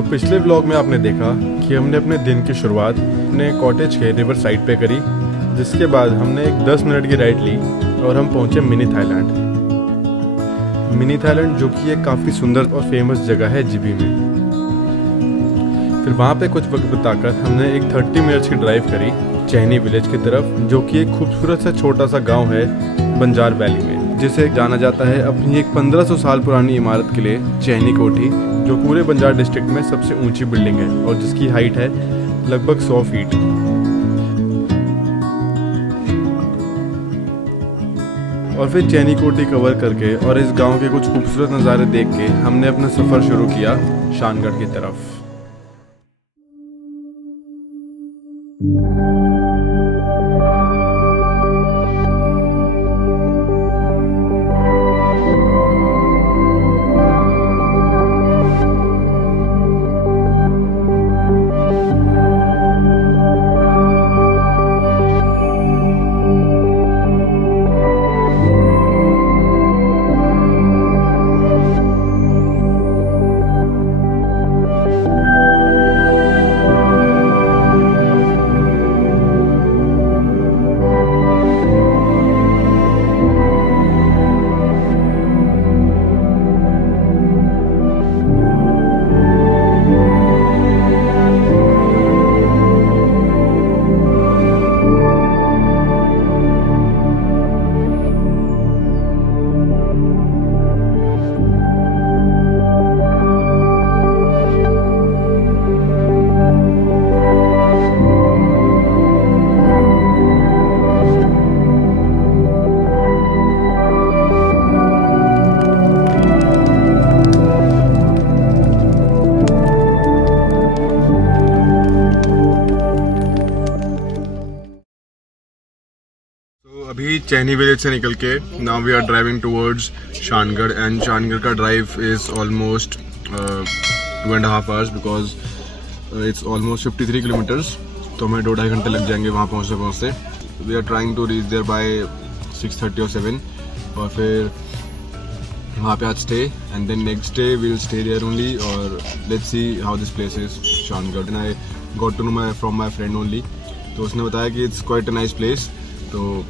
पिछले व्लॉग में आपने देखा कि हमने अपने दिन की शुरुआत अपने कॉटेज के रिवर साइड पे करी, जिसके बाद हमने एक 10 मिनट की राइड ली और हम पहुंचे मिनी थाईलैंड। मिनी थाईलैंड जो कि एक काफ़ी सुंदर और फेमस जगह है जीबी में। फिर वहाँ पे कुछ वक्त बिताकर हमने एक 30 मिनट्स की ड्राइव करी चैनी विलेज की तरफ, जो कि एक खूबसूरत सा छोटा सा गाँव है बंजार वैली में, जिसे जाना जाता है अपनी एक 1500 साल पुरानी इमारत के लिए, चैनी कोठी, जो पूरे बंजार डिस्ट्रिक्ट में सबसे ऊंची बिल्डिंग है और जिसकी हाइट है लगभग 100 फीट। और फिर चैनी कोठी कवर करके और इस गांव के कुछ खूबसूरत नज़ारे देख के हमने अपना सफ़र शुरू किया शानगढ़ की तरफ। अभी चैनी विलेज से निकल के now we are driving towards Shangarh, and Shangarh का drive is almost 2.5 hours because it's almost 53 kilometres. तो हमें 2-2.5 घंटे लग जाएंगे वहाँ पहुँचते। We are trying to reach there by 6:30 और 7, और फिर वहाँ पे आज stay, and then next day we will stay there only, और let's see how this place is Shangarh. And I got to know from my friend only, तो उसने बताया कि it's quite a nice place, तो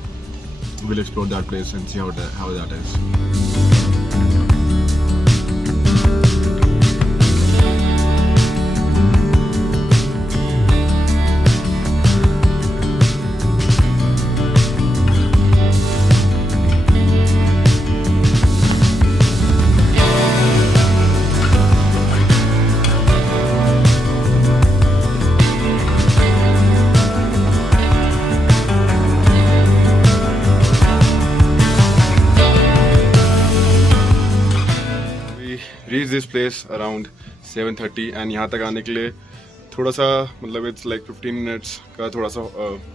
we'll explore that place and see how that is. Reach this place around 7:30, and यहाँ तक आने के लिए थोड़ा सा मतलब इट्स लाइक 15 मिनट्स का थोड़ा सा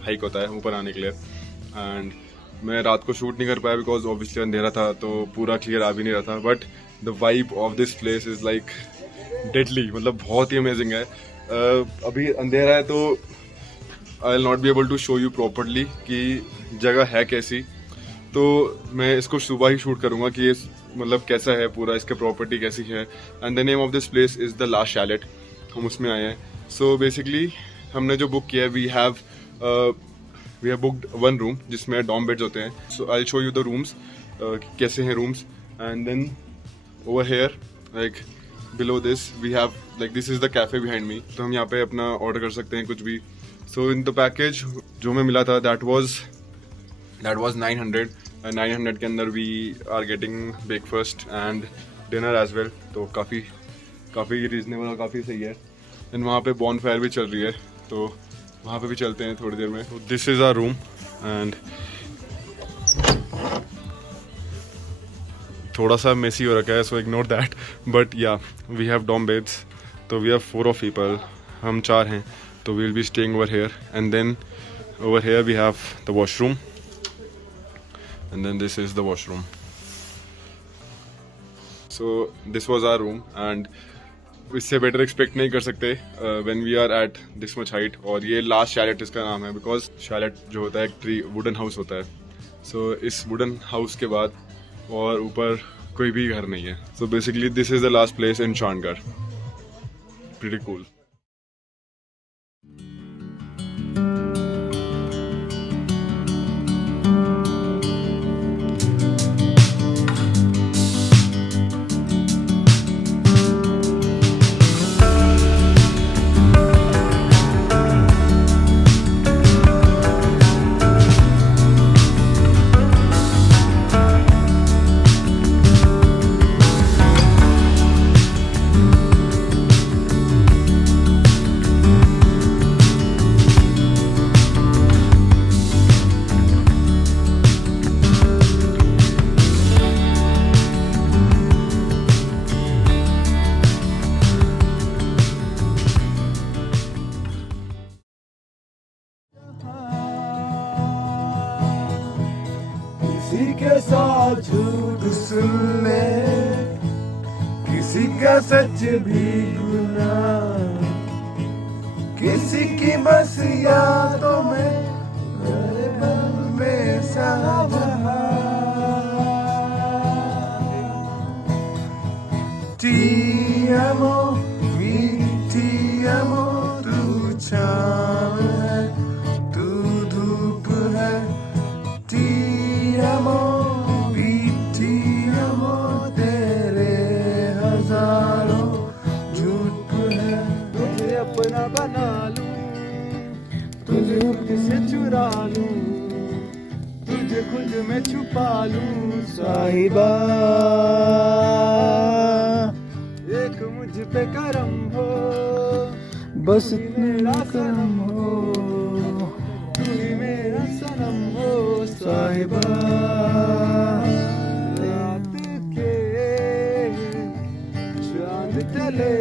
हाइक होता है ऊपर आने के लिए। एंड मैं रात को शूट नहीं कर पाया बिकॉज ऑब्वियसली अंधेरा था, तो पूरा क्लियर आ भी नहीं रहा था, but the vibe of this place is like deadly, मतलब बहुत ही अमेजिंग है। अभी अंधेरा है तो I will not be able to show you properly कि जगह है कैसी, तो मैं इसको सुबह ही शूट करूँगा कि ये मतलब कैसा है पूरा, इसके प्रॉपर्टी कैसी है। And the name of this place is the last chalet, हम उसमें आए हैं। सो बेसिकली हमने जो बुक किया है, वी हैव बुक्ड 1 रूम जिसमें डॉर्म बेड्स होते हैं। So I will show you the rooms कैसे हैं rooms, and then over here like below this we have like this is the cafe behind me, तो हम यहाँ पे अपना ऑर्डर कर सकते हैं कुछ भी। सो इन द पैकेज जो हमें मिला था दैट वाज 900, 900 के अंदर we are getting breakfast and dinner as well, तो काफ़ी रीजनेबल और काफ़ी सही है। एंड वहाँ पे बॉन फायर भी चल रही है, तो वहाँ पे भी चलते हैं थोड़ी देर में। तो this is our room, and थोड़ा सा मेसी हो रखा है, so ignore that, but yeah we have dorm beds, तो वी हैव 4 ऑफ पीपल, हम 4 हैं, तो we will be staying over here, and then over here we have the washroom, and then this is the washroom. So this was our room, and इससे better expect नहीं कर सकते when we are at this much height. और ये last chalet इसका नाम है because chalet जो होता है एक ट्री वुडन हाउस होता है। सो इस वुडन हाउस के बाद और ऊपर कोई भी घर नहीं है। So basically this is the last place in Shangarh. pretty cool. किसी के साथ झूठ सुन ले, किसी का सच भी गुना, किसी की बस यादों में मेरे मन में सारा जहां। Ti amo, ti amo, तू छाँव है, तू धूप है। Ti amo, तेरे हजारों झूठ है। तुझे अपना बना लूं, तुझे मुझसे चुरा लूं, तुझे खुद में छुपा लूं साहिबा। एक मुझ पे करम हो, बस मेरा करम हो, तू ही मेरा सनम हो साहिबा। रात के चांद तले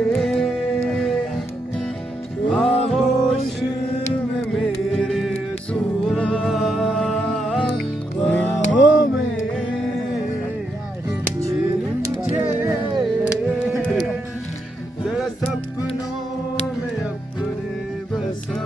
आहोश में मेरे सुआ, बाहों में तुझे जरा सपनों में अपने बसा।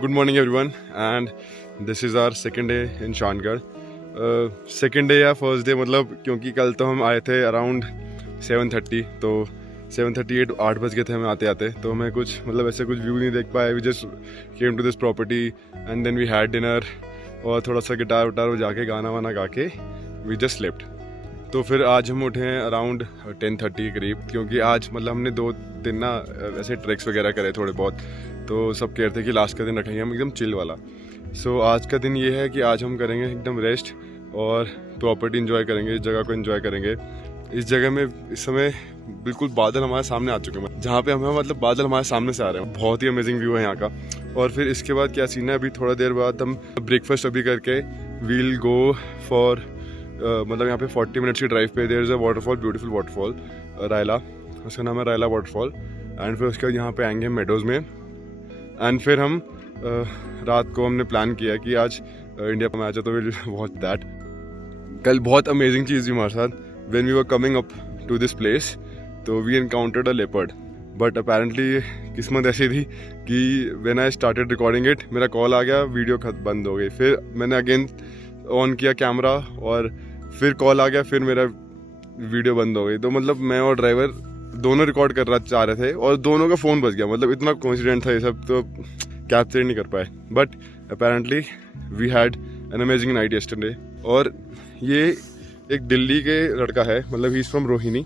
Good morning everyone, and this is our second day in Shangarh. Second day या फर्स्ट डे मतलब, क्योंकि कल तो हम आए थे अराउंड 7:30, तो 7:38 8 बज गए थे हमें आते आते, तो हमें कुछ मतलब ऐसे कुछ व्यू नहीं देख पाए. We just came to this property and then we had dinner और थोड़ा सा गिटार विटार बजा के गाना वाना गा के वी जस्ट स्लेप्ट. तो फिर आज हम उठे हैं अराउंड 10:30 के करीब, क्योंकि आज मतलब हमने 2 दिन ना ऐसे ट्रैक्स वगैरह करे थोड़े बहुत, तो सब कह रहे थे कि लास्ट का दिन रखेंगे हम एकदम चिल वाला. सो आज का दिन ये है कि आज हम करेंगे एकदम रेस्ट और प्रॉपर्टी इंजॉय करेंगे, इस जगह को इंजॉय करेंगे. इस जगह में इस समय बिल्कुल बादल हमारे सामने आ चुके हैं, जहाँ पे हमें मतलब बादल हमारे सामने से आ रहे हैं. बहुत ही अमेजिंग व्यू है यहाँ का. और फिर इसके बाद क्या सीन है, अभी थोड़ा देर बाद हम ब्रेकफास्ट अभी करके वील गो फॉर मतलब यहाँ पे 40 मिनट्स की ड्राइव पे there is a waterfall, beautiful waterfall Raila, उसका नाम है रायला वाटरफॉल. एंड फिर उसके बाद यहाँ पे आएंगे मेडोज़ में. एंड फिर हम रात को हमने प्लान किया कि आज इंडिया का मैच है तो विल वॉच दैट. कल बहुत अमेजिंग चीज़ हुई हमारे साथ. When we were coming up to this place तो we encountered a leopard, but apparently किस्मत ऐसी थी कि when I started recording it मेरा कॉल आ गया, वीडियो बंद हो गई. फिर मैंने अगेन ऑन किया कैमरा और फिर कॉल आ गया, फिर मेरा वीडियो बंद हो गई. तो मतलब मैं और ड्राइवर दोनों रिकॉर्ड करना चाह रहे थे और दोनों का फ़ोन बज गया. मतलब इतना कोइंसिडेंट था ये सब, तो कैप्चर नहीं कर पाए. But apparently we had an amazing night yesterday. और ये एक दिल्ली के लड़का है, मतलब he is from Rohini,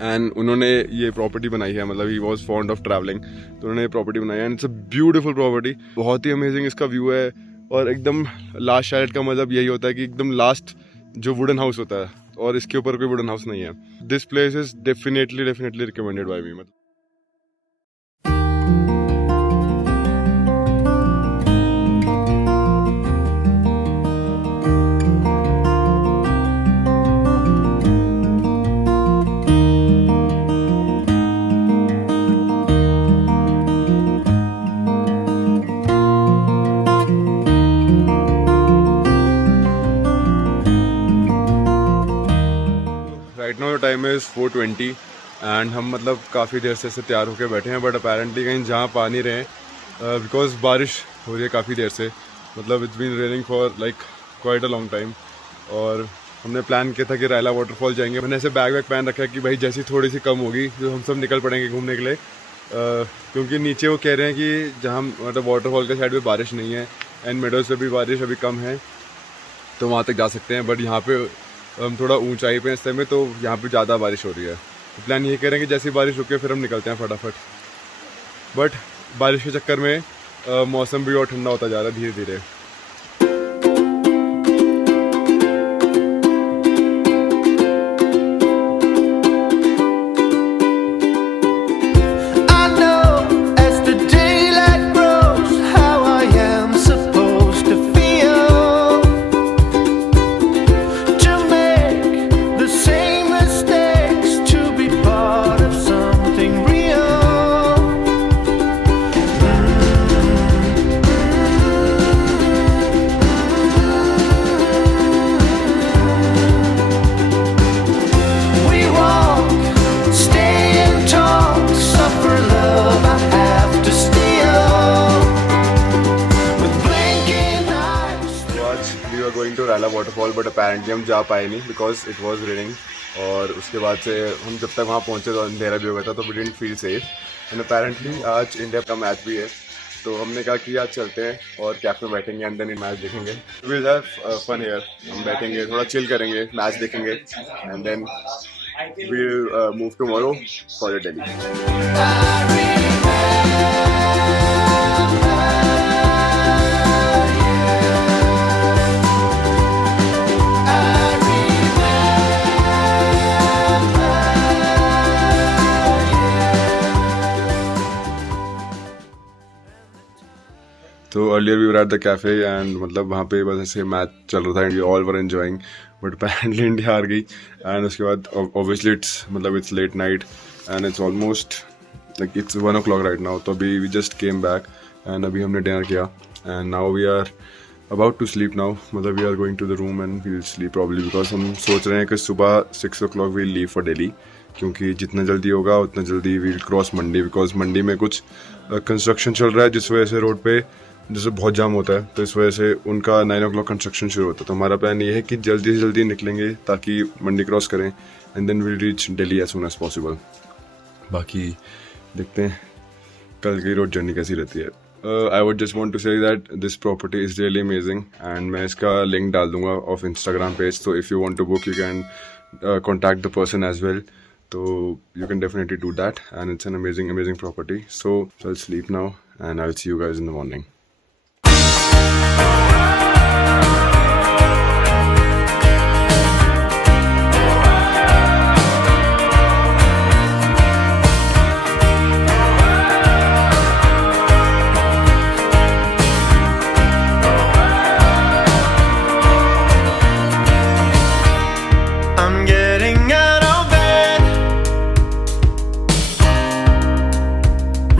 and उन्होंने ये प्रॉपर्टी बनाई है. मतलब he was fond of travelling, तो उन्होंने ये प्रॉपर्टी बनाई है and it's a beautiful property. बहुत ही अमेजिंग इसका व्यू है. और एकदम लास्ट शायद का मतलब यही होता है कि एकदम लास्ट जो वुडन हाउस होता है और इसके ऊपर कोई वुडन हाउस नहीं है. This place is definitely recommended by me. Right now the time is 4:20 and हम मतलब काफ़ी देर से तैयार होकर बैठे हैं, बट अपेरेंटली कहीं जा पा नहीं रहे हैं बिकॉज बारिश हो रही है काफ़ी देर से. मतलब it's been raining for like quite a long time. और हमने प्लान किया था कि रायला वाटरफॉल जाएंगे. मैंने ऐसे बैग पहन रखा है कि भाई जैसी थोड़ी सी कम होगी तो हम सब निकल पड़ेंगे घूमने के लिए, क्योंकि नीचे वो कह रहे हैं कि जहाँ मतलब वाटरफॉल के साइड पे बारिश नहीं है एंड मेडोज पे भी बारिश अभी कम है, तो वहाँ तक जा सकते हैं. बट यहाँ पे हम थोड़ा ऊंचाई पे इस समय, तो यहाँ पे ज़्यादा बारिश हो रही है. तो प्लान ये करेंगे जैसी बारिश रुके फिर हम निकलते हैं फटाफट. बट बारिश के चक्कर में मौसम भी और ठंडा होता जा रहा है धीरे धीरे. Going to Raila waterfall, but apparently हम जा पाए नहीं बिकॉज इट वॉज रेनिंग. और उसके बाद से हम जब तक वहाँ पहुँचे तो अंधेरा भी हो गया था, तो we didn't feel safe. And apparently आज इंडिया का मैच भी है, तो हमने कहा कि आज चलते हैं और कैफ में बैठेंगे एंड देन मैच देखेंगे. Will have fun here. हम बैठेंगे, थोड़ा चिल करेंगे, मैच देखेंगे and then we'll move tomorrow for Delhi. तो earlier we were at the cafe and मतलब वहाँ पे बस ऐसे मैच चल रहा था and we all were enjoying, but apparently India हार गई. एंड उसके बाद obviously it's late night and it's almost like it's 1 o'clock right now. तो अभी we just came back and अभी हमने डिनर किया and now we are about to sleep now. मतलब we are going to the room and we will sleep probably because हम सोच रहे हैं कि सुबह 6 o'clock we leave for Delhi, क्योंकि जितना जल्दी होगा उतना जल्दी वील क्रॉस मंडी, बिकॉज मंडी में कुछ कंस्ट्रक्शन चल रहा है जिस वजह से रोड पे जैसे बहुत जाम होता है, तो इस वजह से उनका 9 o'clock कंस्ट्रक्शन शुरू होता है. तो हमारा प्लान ये है कि जल्दी से जल्दी निकलेंगे ताकि मंडी क्रॉस करें and then will reach Delhi as soon as possible. बाकी देखते हैं कल की रोड जर्नी कैसी रहती है. I would just want to say that this property is really amazing and मैं इसका लिंक डाल दूंगा ऑफ इंस्टाग्राम पेज. तो if you want to book you can contact the person as well. So you can definitely do that and it's an amazing property. So I'll sleep now and I'll see you guys in the morning. I'm getting out of bed,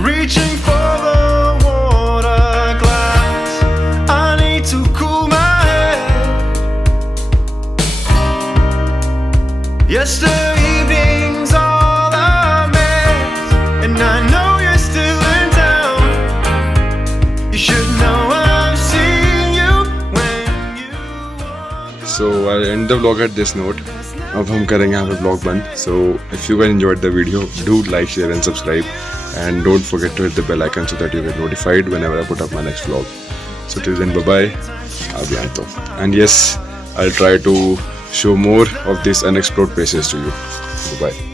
reaching for the water glass. I need to cool my head. Yesterday evening's all I missed, and I know you're still in town. You should know I've seen you when you walk. So I'll end the vlog at this note. अब हम करेंगे यहाँ पे blog बंद. So if you guys enjoyed the video, do like, share and subscribe and don't forget to hit the bell icon so that you get notified whenever I put up my next vlog. So till then, bye bye. Abhiyanto. And yes, I'll try to show more of these unexplored places to you. Bye bye.